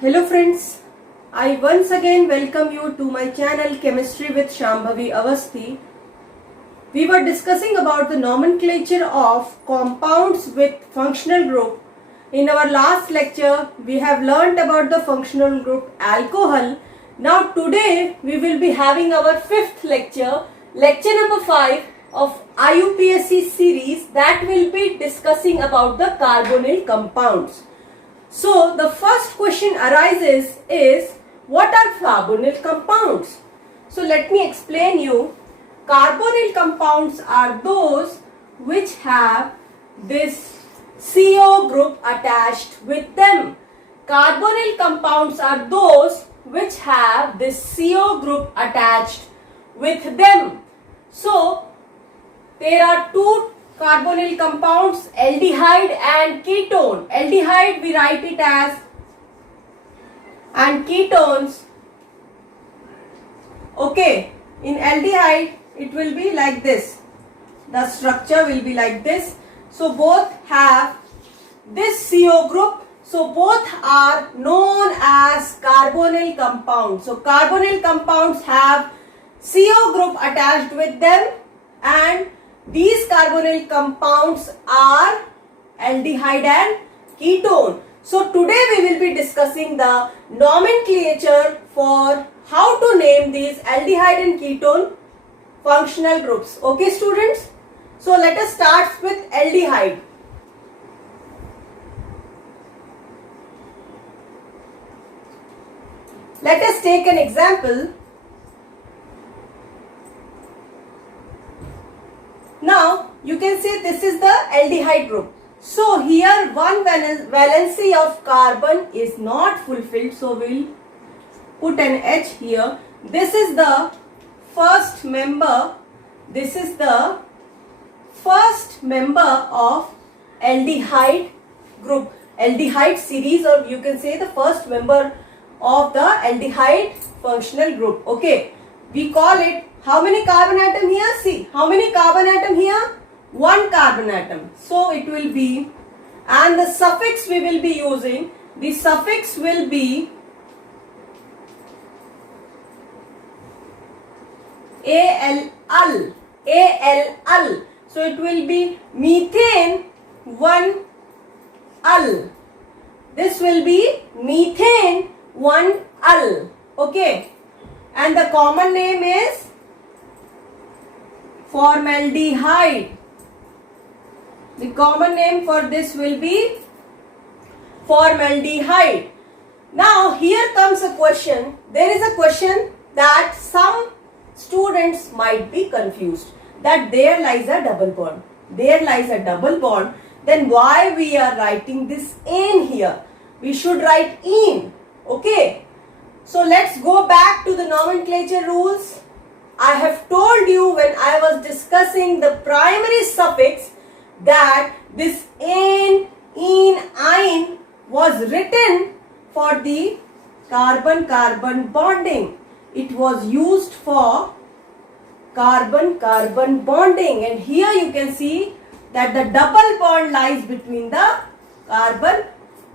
Hello friends, I once again welcome you to my channel Chemistry with Shambhavi Avasthi. We were discussing about the nomenclature of compounds with functional group. In our last lecture, we have learnt about the functional group alcohol. Now today we will be having our fifth lecture, lecture number 5 of IUPAC series, that will be discussing about the carbonyl compounds. So the first question arises is, what are carbonyl compounds? So let me explain you. Carbonyl compounds are those which have this CO group attached with them. Carbonyl compounds are those which have this CO group attached with them. So there are two carbonyl compounds, aldehyde and ketone. Aldehyde we write it as, and ketones, okay, in aldehyde it will be like this. The structure will be like this. So both have this CO group. So both are known as carbonyl compounds. So carbonyl compounds have CO group attached with them, and these carbonyl compounds are aldehyde and ketone. So today we will be discussing the nomenclature for how to name these aldehyde and ketone functional groups. Okay students? So let us start with aldehyde. Let us take an example. Now you can see this is the aldehyde group. So here one valency of carbon is not fulfilled. So we'll put an H here. This is the first member. This is the first member of aldehyde group, aldehyde series, or you can say the first member of the aldehyde functional group. Okay, we call it, how many carbon atom here? See, how many carbon atom here? One carbon atom. So it will be, and the suffix we will be using, the suffix will be Al. So it will be methane 1-al. This will be methane 1-al. Okay, and the common name is formaldehyde. The common name for this will be formaldehyde. Now here comes a question. There is a question that some students might be confused, that there lies a double bond. There lies a double bond. Then why we are writing this in here? We should write in. Okay. So let's go back to the nomenclature rules. I have told you when I was discussing the primary suffix that this in, was written for the carbon-carbon bonding. It was used for carbon-carbon bonding, and here you can see that the double bond lies between the carbon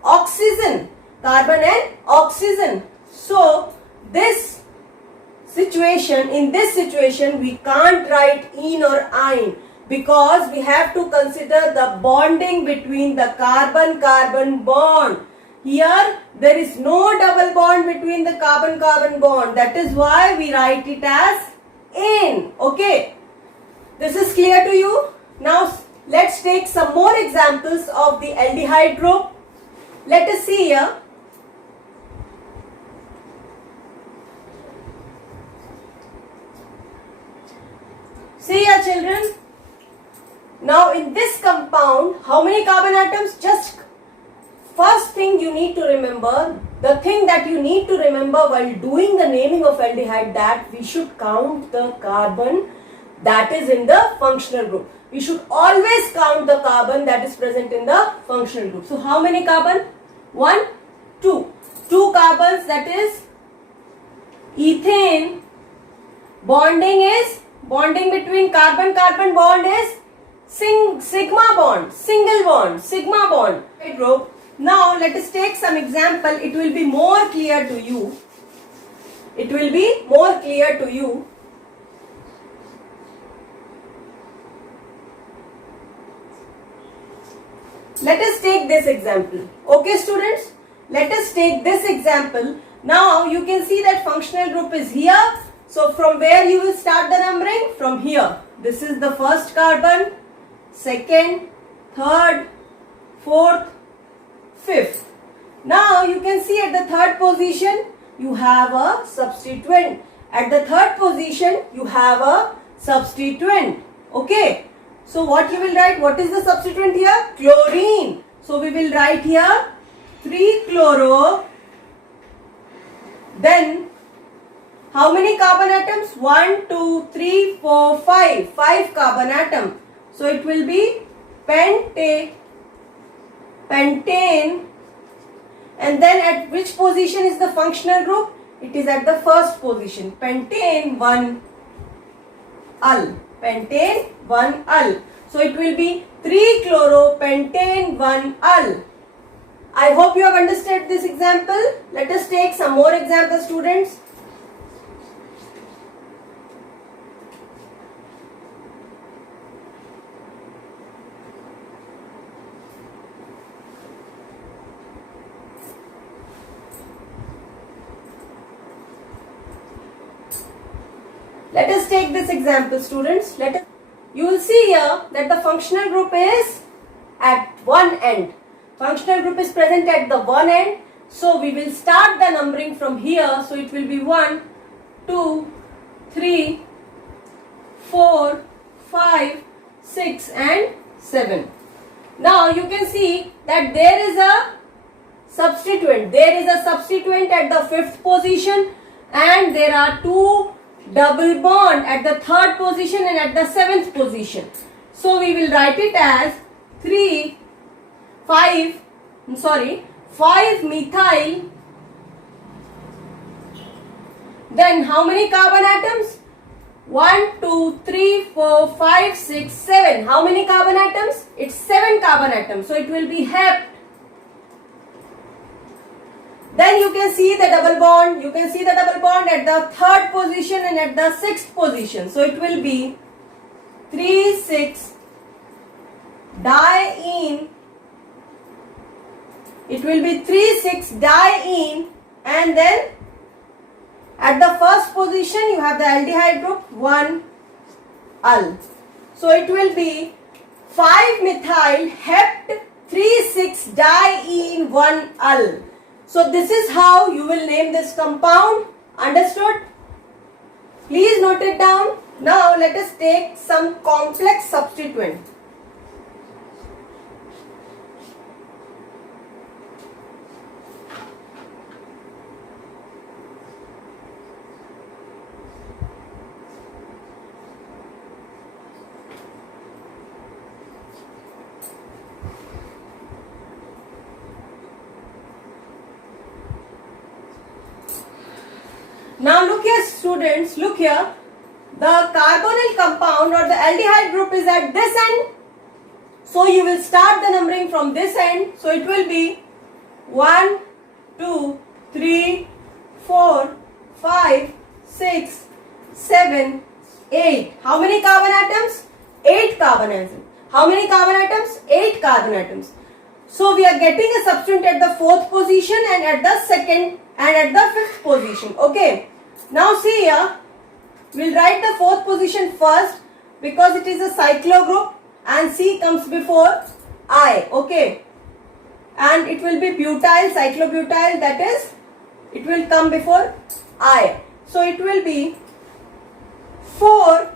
and oxygen. So this situation, in this situation we can't write in or ein, because we have to consider the bonding between the carbon-carbon bond. Here there is no double bond between the carbon-carbon bond. That is why we write it as in. Okay, this is clear to you? Now let's take some more examples of the aldehyde group. Let us see here. See here children. Now in this compound, how many carbon atoms? Just first thing you need to remember, the thing that you need to remember while doing the naming of aldehyde, that we should count the carbon that is in the functional group. We should always count the carbon that is present in the functional group. So how many carbon? 1, 2. 2 carbons, that is ethane. Bonding between bond is sigma bond, single bond, sigma bond. Group Now let us take some example. It will be more clear to you. It will be more clear to you. Let us take this example. Okay, students? Let us take this example. Now you can see that functional group is here. So from where you will start the numbering? From here. This is the first carbon, second, third, fourth, fifth. Now you can see at the third position you have a substituent. At the third position you have a substituent. Okay. So what you will write? What is the substituent here? Chlorine. So we will write here 3-chloro. Then how many carbon atoms? 1, 2, 3, 4, 5. 5 carbon atom. So it will be pentane. And then at which position is the functional group? It is at the first position. Pentane 1-ul. Pentane 1-ul. So it will be 3-chloropentane 1-ul. I hope you have understood this example. Let us take some more examples, students. Let us take this example, students. You will see here that the functional group is at one end. Functional group is present at the one end. So we will start the numbering from here. So it will be 1, 2, 3, 4, 5, 6 and 7. Now you can see that there is a substituent. There is a substituent at the fifth position and there are two double bond at the third position and at the seventh position. So we will write it as 5 methyl. Then how many carbon atoms? 1, 2, 3, 4, 5, 6, 7. How many carbon atoms? It's 7 carbon atoms. So it will be hept. Then you can see the double bond. You can see the double bond at the third position and at the sixth position. So it will be 3,6-diene. It will be 3,6-diene, and then at the first position you have the aldehyde group 1-ul. So it will be 5-methyl hept 3,6-diene 1-ul. So this is how you will name this compound. Understood? Please note it down. Now let us take some complex substituent. Now look here, students, look here. The carbonyl compound or the aldehyde group is at this end. So you will start the numbering from this end. So it will be 1, 2, 3, 4, 5, 6, 7, 8. How many carbon atoms? 8 carbon atoms. How many carbon atoms? 8 carbon atoms. So we are getting a substituent at the fourth position and at the second and at the fifth position. Okay. Now see here, we'll write the fourth position first because it is a cyclo group and C comes before I. Okay. And it will be butyl, cyclobutyl, that is, it will come before I. So it will be 4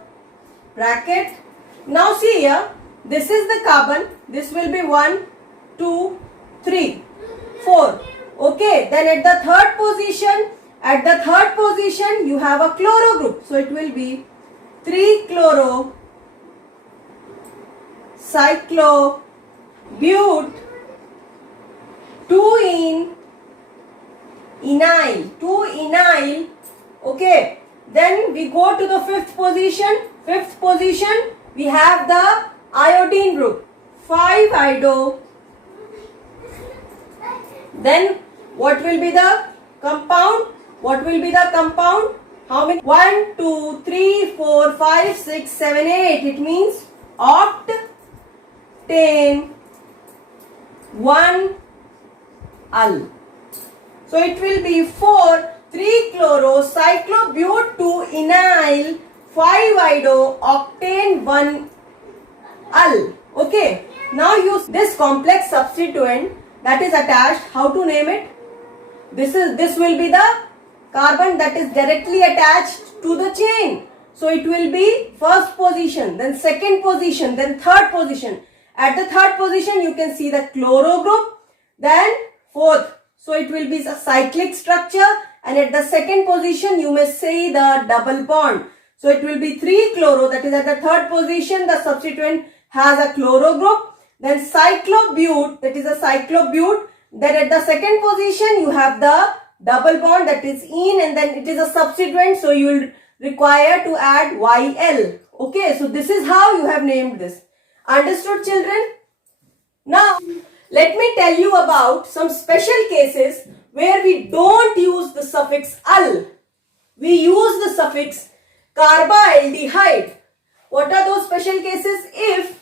bracket. Now see here, this is the carbon. This will be 1, 2, 3, 4. Okay. Then at the third position, you have a chloro group. So it will be 3-chloro cyclobut 2-enyl. Okay. Then we go to the fifth position. Fifth position, we have the iodine group. 5-iodo Then what will be the compound? What will be the compound? How many? 1, 2, 3, 4, 5, 6, 7, 8. It means octane 1-ul. So it will be 4 3-chloro-cyclobute-2-enyl 5-iodo-octane 1-ul. Okay. Now use this complex substituent that is attached. How to name it? This will be the carbon that is directly attached to the chain. So it will be first position, then second position, then third position. At the third position you can see the chloro group, then fourth. So it will be a cyclic structure, and at the second position you may see the double bond. So it will be 3-chloro, that is at the third position the substituent has a chloro group. Then cyclobute, that is a cyclobute. Then at the second position you have the double bond, that is ene, and then it is a substituent, so you will require to add YL. Okay, so this is how you have named this. Understood, children? Now let me tell you about some special cases where we don't use the suffix -ul. We use the suffix carbaaldehyde. What are those special cases? If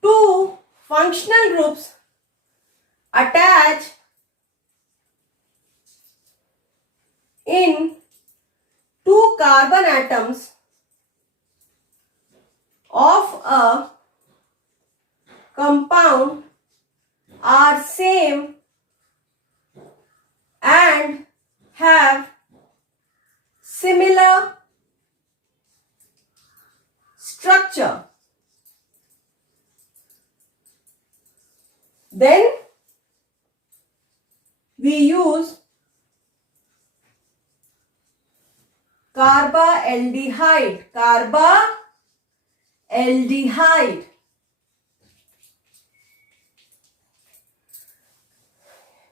two functional groups attach in two carbon atoms of a compound are same and have similar structure, then we use carbaaldehyde. Carbaaldehyde.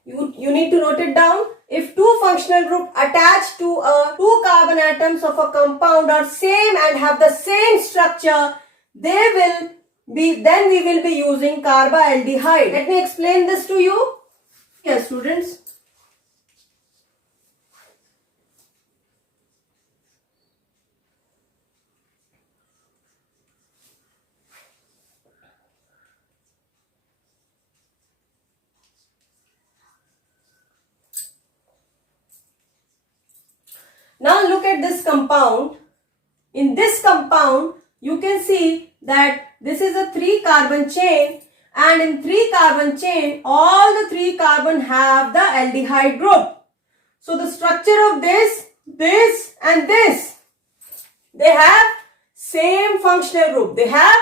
You need to note it down. If two functional group attached to two carbon atoms of a compound are same and have the same structure, then we will be using carbaaldehyde. Let me explain this to you. Yes, students. Now look at this compound. In this compound, you can see that this is a 3-carbon chain, and in 3-carbon chain, all the 3 carbon have the aldehyde group. So the structure of this and this, they have same functional group. They have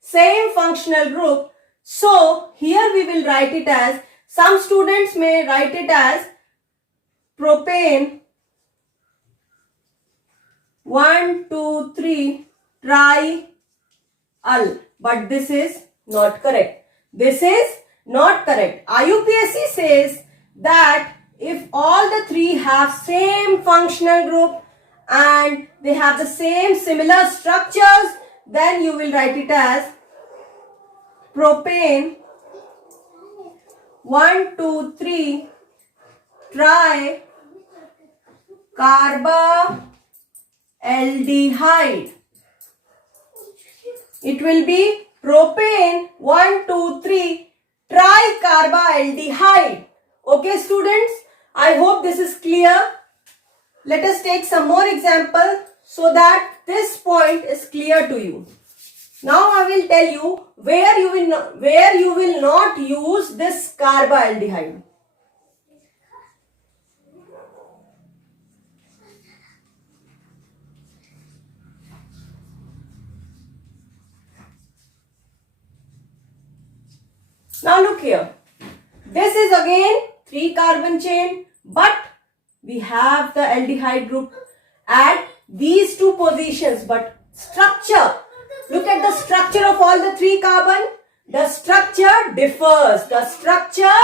same functional group. So here we will write it as, some students may write it as propane 1, 2, 3 tri-ul, but this is not correct. This is not correct. IUPAC says that if all the 3 have same functional group and they have the same similar structures, then you will write it as propane 1, 2, 3 tri-carbaaldehyde. It will be propane 1, 2, 3 tricarbaaldehyde. Okay, students, I hope this is clear. Let us take some more example so that this point is clear to you. Now I will tell you where you will not use this carbaaldehyde. Now look here. This is again 3-carbon chain, but we have the aldehyde group at these 2 positions, but structure. Look at the structure of all the 3 carbon. The structure differs. The structure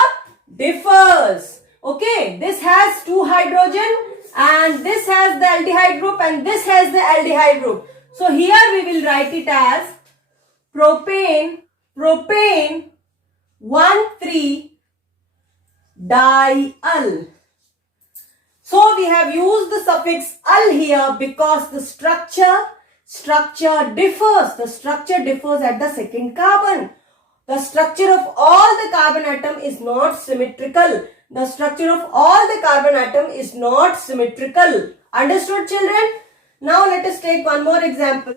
differs. Okay, this has 2 hydrogen and this has the aldehyde group and this has the aldehyde group. So here we will write it as propane 1,3 diol. So we have used the suffix al here because the structure differs. The structure differs at the second carbon. The structure of all the carbon atom is not symmetrical. The structure of all the carbon atom is not symmetrical. Understood, children? Now let us take one more example.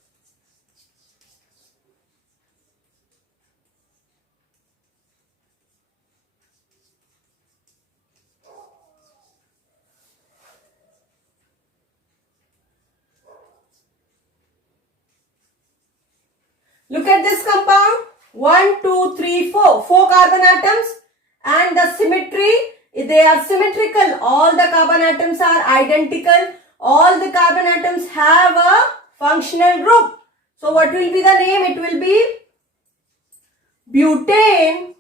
Look at this compound. 1, 2, 3, 4. 4 carbon atoms. And the symmetry, they are symmetrical. All the carbon atoms are identical. All the carbon atoms have a functional group. So what will be the name? It will be butane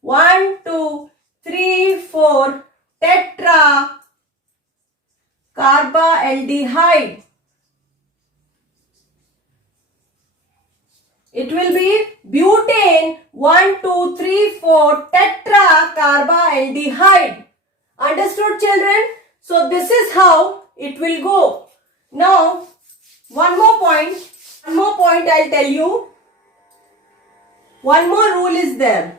1, 2, 3, 4 tetra carbaaldehyde. It will be butane 1, 2, 3, 4 tetra carbaaldehyde. Understood, children? So this is how it will go. Now, one more point I'll tell you. One more rule is there.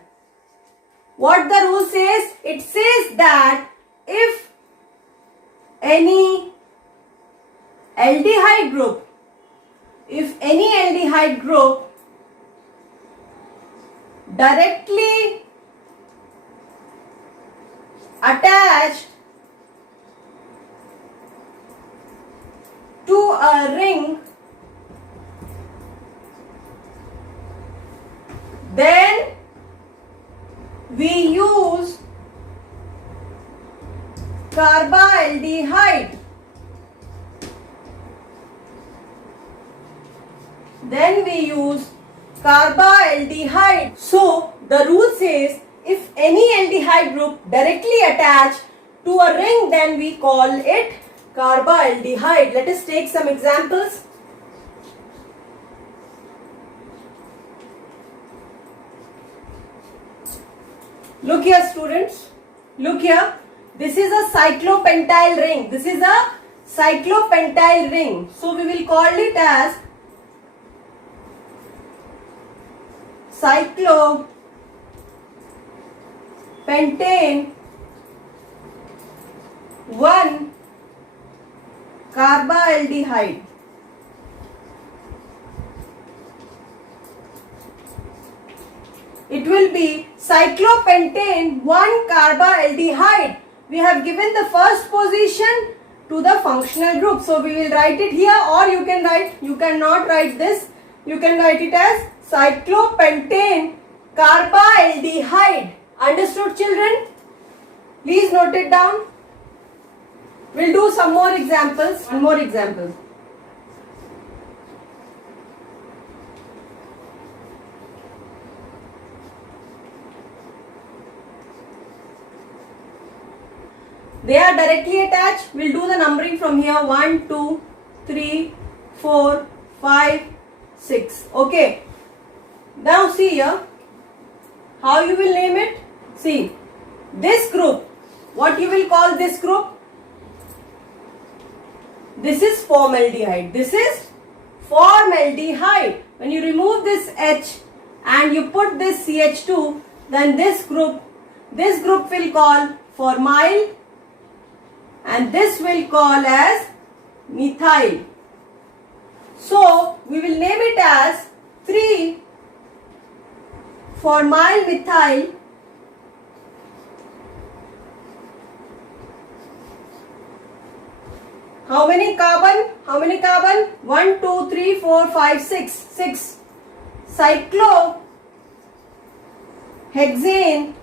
What the rule says? It says that if any aldehyde group directly attached to a ring, then we use carbaaldehyde. So the rule says if any aldehyde group directly attached to a ring, then we call it carbaaldehyde. Let us take some examples. Look here, students. Look here. This is a cyclopentyl ring. So we will call it as cyclopentane 1 carbaaldehyde. It will be cyclopentane 1 carbaaldehyde. We have given the first position to the functional group. So we will write it here, or you cannot write this. You can write it as cyclopentane carbaaldehyde. Understood, children? Please note it down. We'll do some more examples. One more example. They are directly attached. We'll do the numbering from here. 1, 2, 3, 4, 5, 6. Okay. Now see here. How you will name it? See. This group. What you will call this group? This is formaldehyde. This is formaldehyde. When you remove this H and you put this CH2, then this group will call formyl, and this will call as methyl. So we will name it as 3-formyl methyl How many carbon? 1, 2, 3, 4, 5, 6. 6. Cyclohexane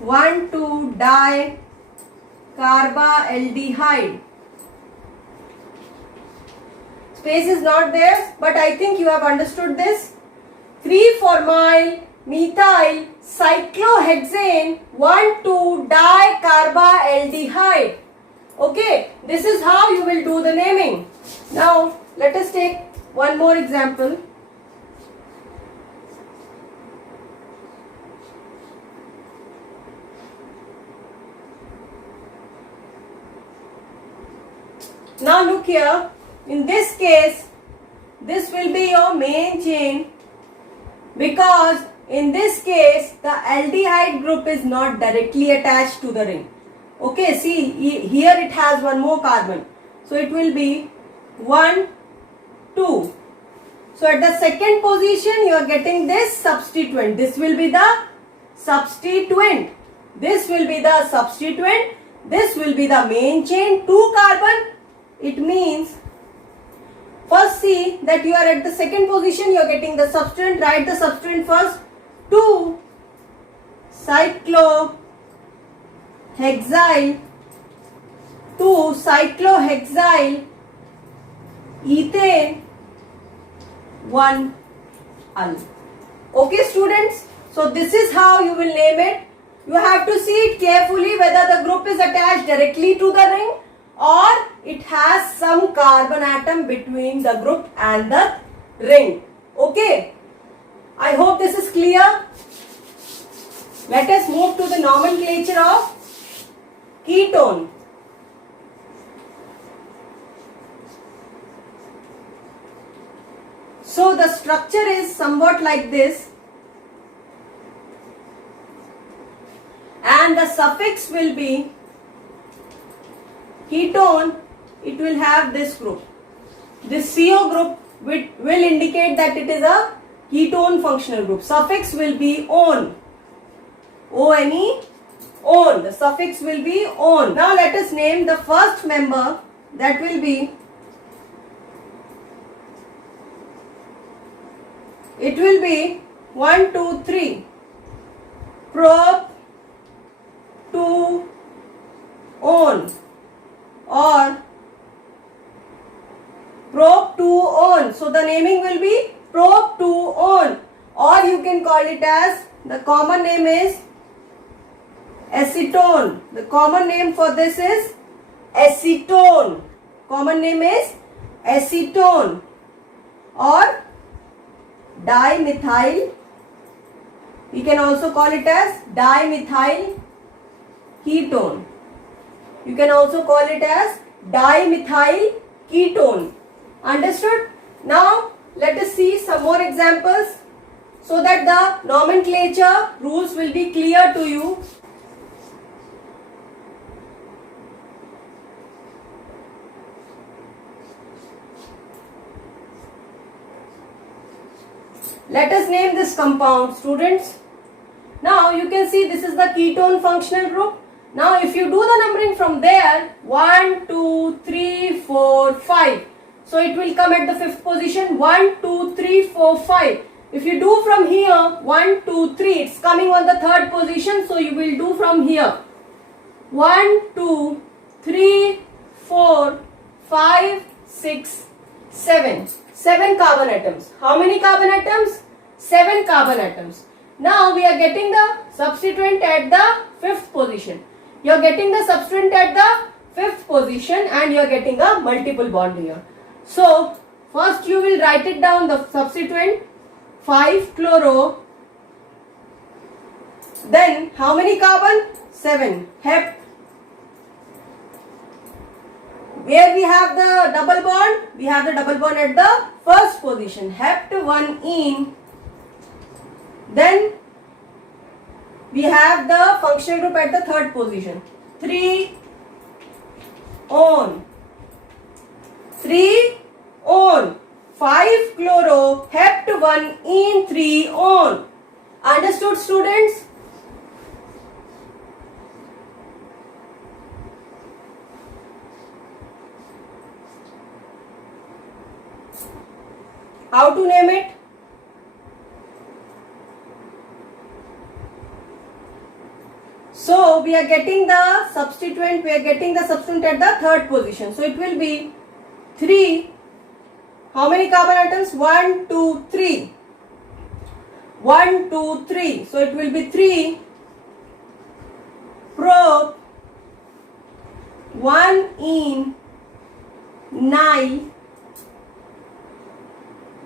1, 2 dicarbaaldehyde. Space is not there, but I think you have understood this. 3-formyl methyl cyclohexane 1,2 dicarbaaldehyde. Okay, this is how you will do the naming. Now let us take one more example. Now look here, in this case, this will be your main chain, because in this case the aldehyde group is not directly attached to the ring. Okay, see here it has one more carbon, so it will be 1, 2. So at the second position you are getting this substituent. This will be the substituent. This will be the substituent. This will be the main chain, 2 carbon. It means, first see that you are at the second position, you are getting the substituent. Write the substituent first. 2 cyclohexyl, 2 cyclohexyl ethane, 1 al. Okay students, so this is how you will name it. You have to see it carefully whether the group is attached directly to the ring or it has some carbon atom between the group and the ring. Okay, I hope this is clear. Let us move to the nomenclature of ketone. So the structure is somewhat like this, and the suffix will be ketone. It will have this group. This CO group will indicate that it is a ketone functional group. Suffix will be -one. O-N-E, -one. The suffix will be -one. Now let us name the first member. That will be, it will be 1, 2, 3. Prop-2-one or prop-2-one. So the naming will be prop-2-one, or you can call it as, the common name is acetone. The common name for this is acetone. Common name is acetone or dimethyl. We can also call it as dimethyl ketone. You can also call it as dimethyl ketone. Understood? Now let us see some more examples so that the nomenclature rules will be clear to you. Let us name this compound, students. Now you can see this is the ketone functional group. Now if you do the numbering from there, 1, 2, 3, 4, 5. So it will come at the 5th position, 1, 2, 3, 4, 5. If you do from here, 1, 2, 3, it's coming on the 3rd position. So you will do from here, 1, 2, 3, 4, 5, 6, 7. 7 carbon atoms. How many carbon atoms? 7 carbon atoms. Now we are getting the substituent at the 5th position. You are getting the substituent at the 5th position and you are getting a multiple bond here. So first you will write it down, the substituent 5-chloro. Then how many carbon? 7. Hep. Where we have the double bond? We have the double bond at the 1st position. Hept1-ene. Then we have the functional group at the 3rd position. 3-one. 3-one. 5-chloro hept1-ene 3-one. Understood, students? How to name it? So we are getting the substituent, at the 3rd position. So it will be 3. How many carbon atoms? 1, 2, 3. 1, 2, 3. So it will be 3 prop-1-ene 9.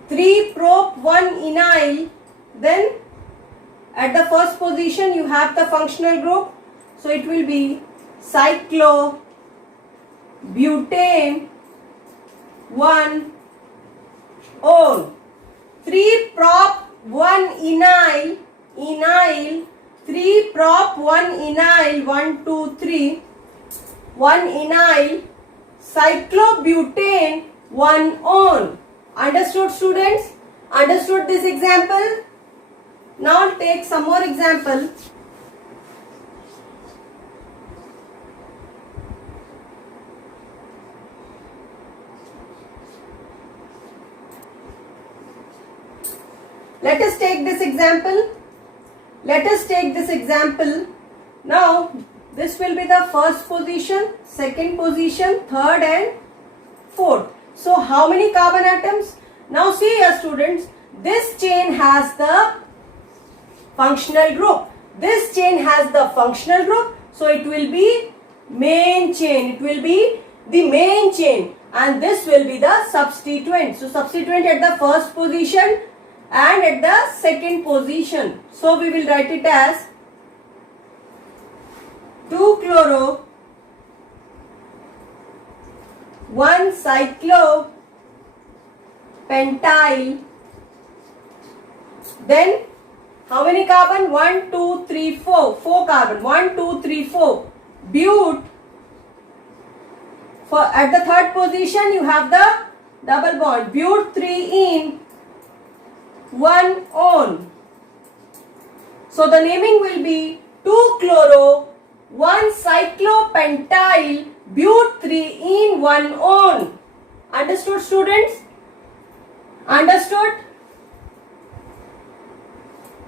3 prop-1-enyl. Then at the 1st position you have the functional group. So it will be cyclobutane 1 on. 3 prop 1 encyl, 3 prop 1 encyl, 1 2 3, 1 encyl, cyclobutane 1 on. Understood, students? Understood this example? Now take some more example. Let us take this example. Let us take this example. Now, this will be the first position, second position, third and fourth. So, how many carbon atoms? Now, see here students, this chain has the functional group. This chain has the functional group. So, it will be main chain. It will be the main chain. And this will be the substituent. So, substituent at the first position and at the second position. So we will write it as 2-chloro, 1-cyclopentyl. Then how many carbon? 1, 2, 3, 4. 4 carbon. 1, 2, 3, 4. But for at the third position you have the double bond. But 3-ene 1 on. So the naming will be 2-chloro, 1-cyclopentyl, but 3-ene 1 on. Understood, students? Understood?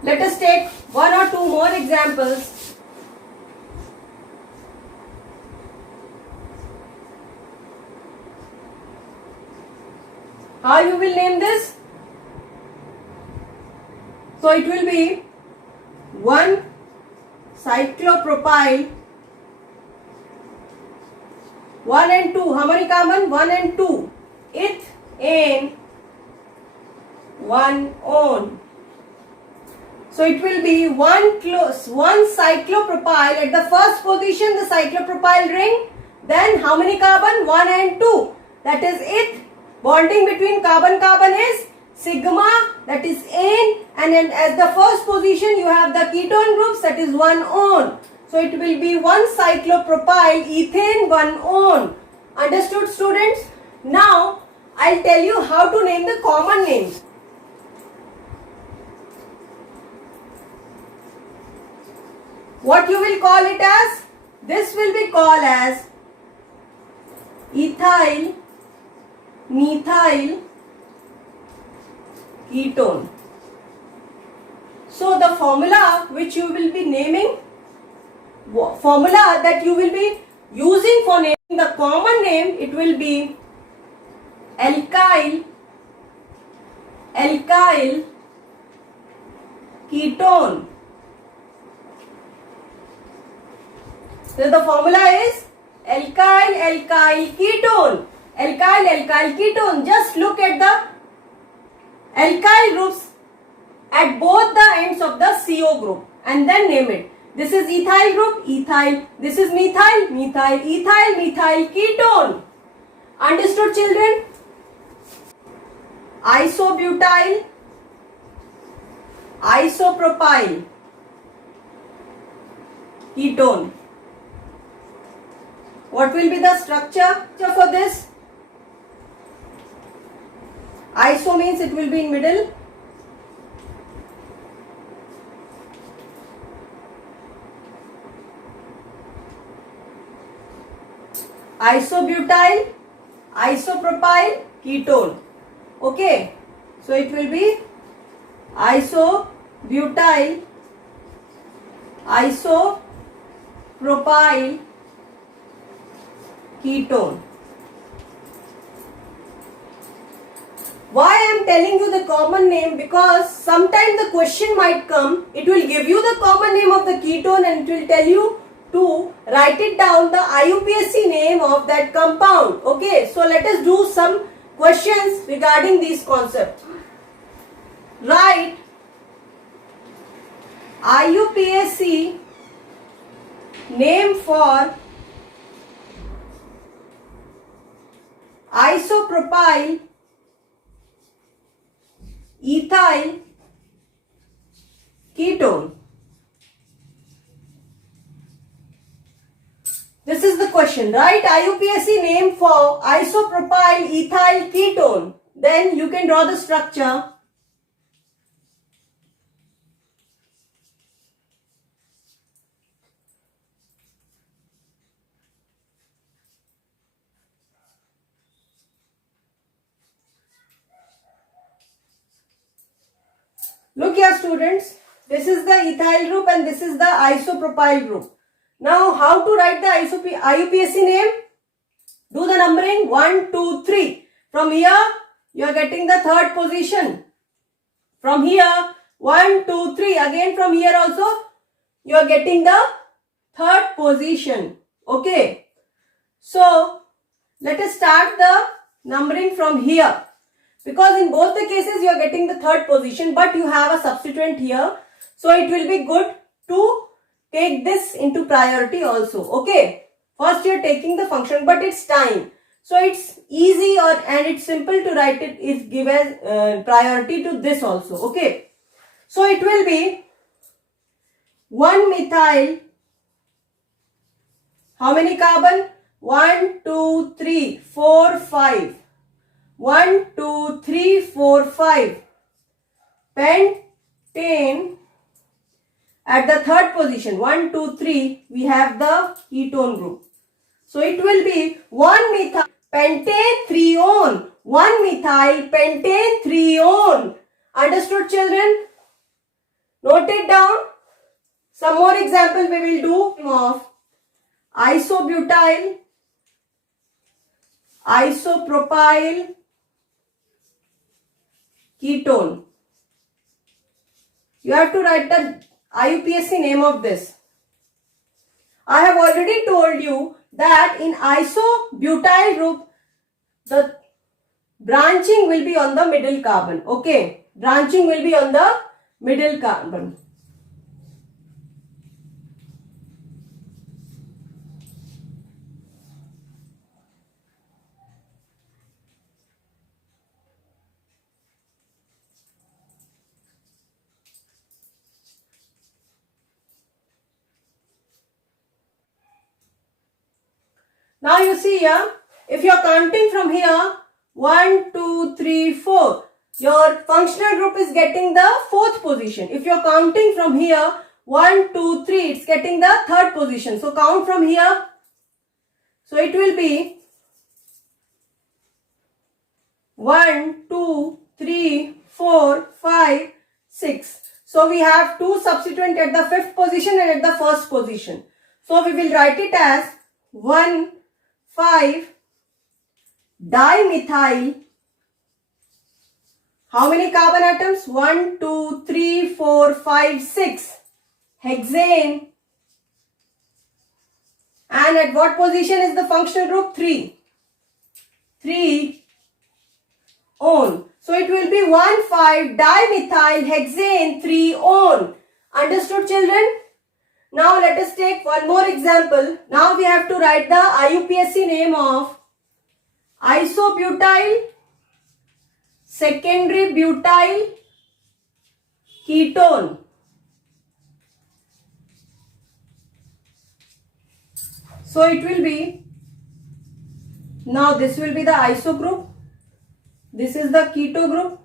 Let us take one or two more examples. How you will name this? So it will be 1-cyclopropyl, 1 and 2. How many carbon? 1 and 2. Ethane 1 on. So it will be 1 cyclopropyl. At the first position, the cyclopropyl ring. Then how many carbon? 1 and 2. That is it. Bonding between carbon-carbon is sigma, that is ane, and then at the first position you have the ketone groups, that is 1 on. So it will be 1-cyclopropyl ethane 1 on. Understood, students? Now I'll tell you how to name the common names. What you will call it as? This will be called as ethyl, methyl ketone. So the formula which you will be naming, formula that you will be using for naming the common name, it will be alkyl ketone. So the formula is alkyl ketone. Alkyl ketone. Just look at the alkyl groups at both the ends of the CO group and then name it. This is ethyl group, ethyl. This is methyl, methyl, ethyl, methyl ketone. Understood, children? Isobutyl, isopropyl ketone. What will be the structure for this? Iso means it will be in middle. Isobutyl, isopropyl ketone. Okay. So it will be isobutyl, isopropyl ketone. Why I am telling you the common name? Because sometimes the question might come, it will give you the common name of the ketone and it will tell you to write it down the IUPAC name of that compound. Okay, so let us do some questions regarding these concepts. Write IUPAC name for isopropyl ethyl ketone. This is the question, right? IUPAC name for isopropyl ethyl ketone. Then you can draw the structure. Look here students, this is the ethyl group and this is the isopropyl group. Now how to write the IUPAC name? Do the numbering 1, 2, 3. From here you are getting the third position. From here 1, 2, 3. Again from here also you are getting the third position. Okay. So let us start the numbering from here. Because in both the cases you are getting the third position, but you have a substituent here. So it will be good to take this into priority also. Okay. First you are taking the function, but it's time. So it's easy and it's simple to write it if given priority to this also. Okay. So it will be 1-methyl. How many carbon? 1, 2, 3, 4, 5. 1, 2, 3, 4, 5. Pentane. At the third position, 1, 2, 3, we have the ketone group. So it will be 1-methyl pentane 3-one. 1-methyl pentane 3-one. Understood children? Note it down. Some more example we will do of isobutyl, isopropyl ketone. You have to write the IUPAC name of this. I have already told you that in isobutyl group, the branching will be on the middle carbon. Okay, branching will be on the middle carbon. Now you see here, if you are counting from here, 1, 2, 3, 4, your functional group is getting the fourth position. If you are counting from here, 1, 2, 3, it's getting the third position. So count from here. So it will be 1, 2, 3, 4, 5, 6. So we have two substituent at the fifth position and at the first position. So we will write it as 1, 5 dimethyl. How many carbon atoms? 1, 2, 3, 4, 5, 6. Hexane. And at what position is the functional group? 3. 3-one. So it will be 1, 5 dimethyl hexane 3-one. Understood children? Now let us take one more example. Now we have to write the IUPAC name of isobutyl secondary butyl ketone. So it will be, now this will be the iso group. This is the keto group.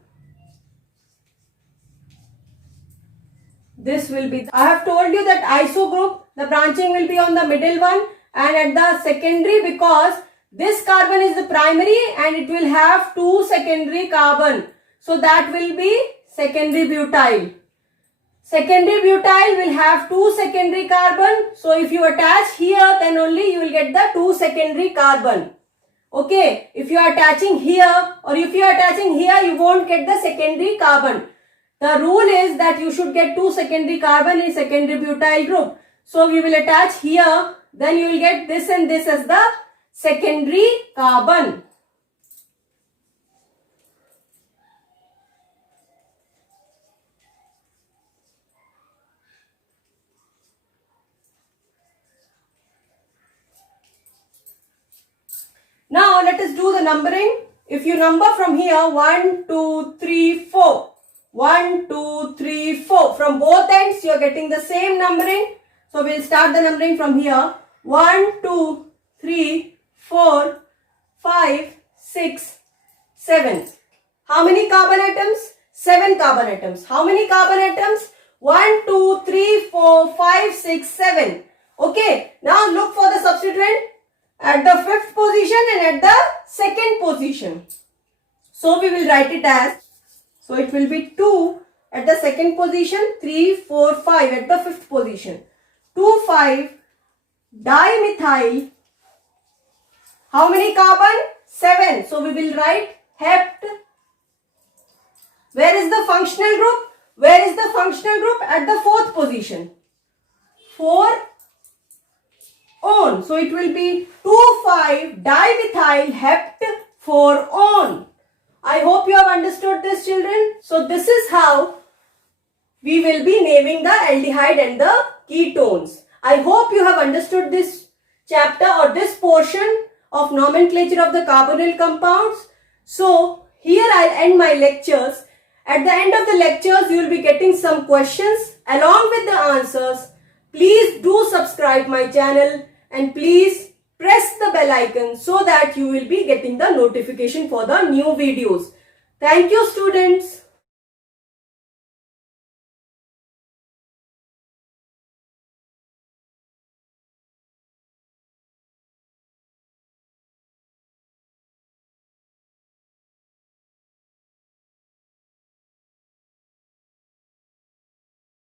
This will be, I have told you that iso group, the branching will be on the middle one, and at the secondary, because this carbon is the primary and it will have two secondary carbon. So that will be secondary butyl. Secondary butyl will have two secondary carbon. So if you attach here, then only you will get the two secondary carbon. Okay, if you are attaching here or if you are attaching here, you won't get the secondary carbon. The rule is that you should get two secondary carbon in secondary butyl group. So we will attach here, then you will get this and this as the secondary carbon. Now let us do do the numbering. If you number from here 1, 2, 3, 4. 1, 2, 3, 4. From both ends you are getting the same numbering. So we'll start the numbering from here. 1, 2, 3, 4, 5, 6, 7. How many carbon atoms? 7 carbon atoms. How many carbon atoms? 1, 2, 3, 4, 5, 6, 7. Okay. Now look for the substituent at the 5th position and at the 2nd position. So we will write it as, so it will be 2 at the 2nd position, 3, 4, 5 at the 5th position. 2, 5 dimethyl. How many carbon? 7. So we will write hept. Where is the functional group? Where is the functional group? At the 4th position. 4 on. So it will be 2,5 dimethyl hept 4 on. I hope you have understood this, children. So this is how we will be naming the aldehyde and the ketones. I hope you have understood this chapter or this portion of nomenclature of the carbonyl compounds. So here I'll end my lectures. At the end of the lectures, you will be getting some questions along with the answers. Please do subscribe my channel and please press the bell icon so that you will be getting the notification for the new videos. Thank you, students.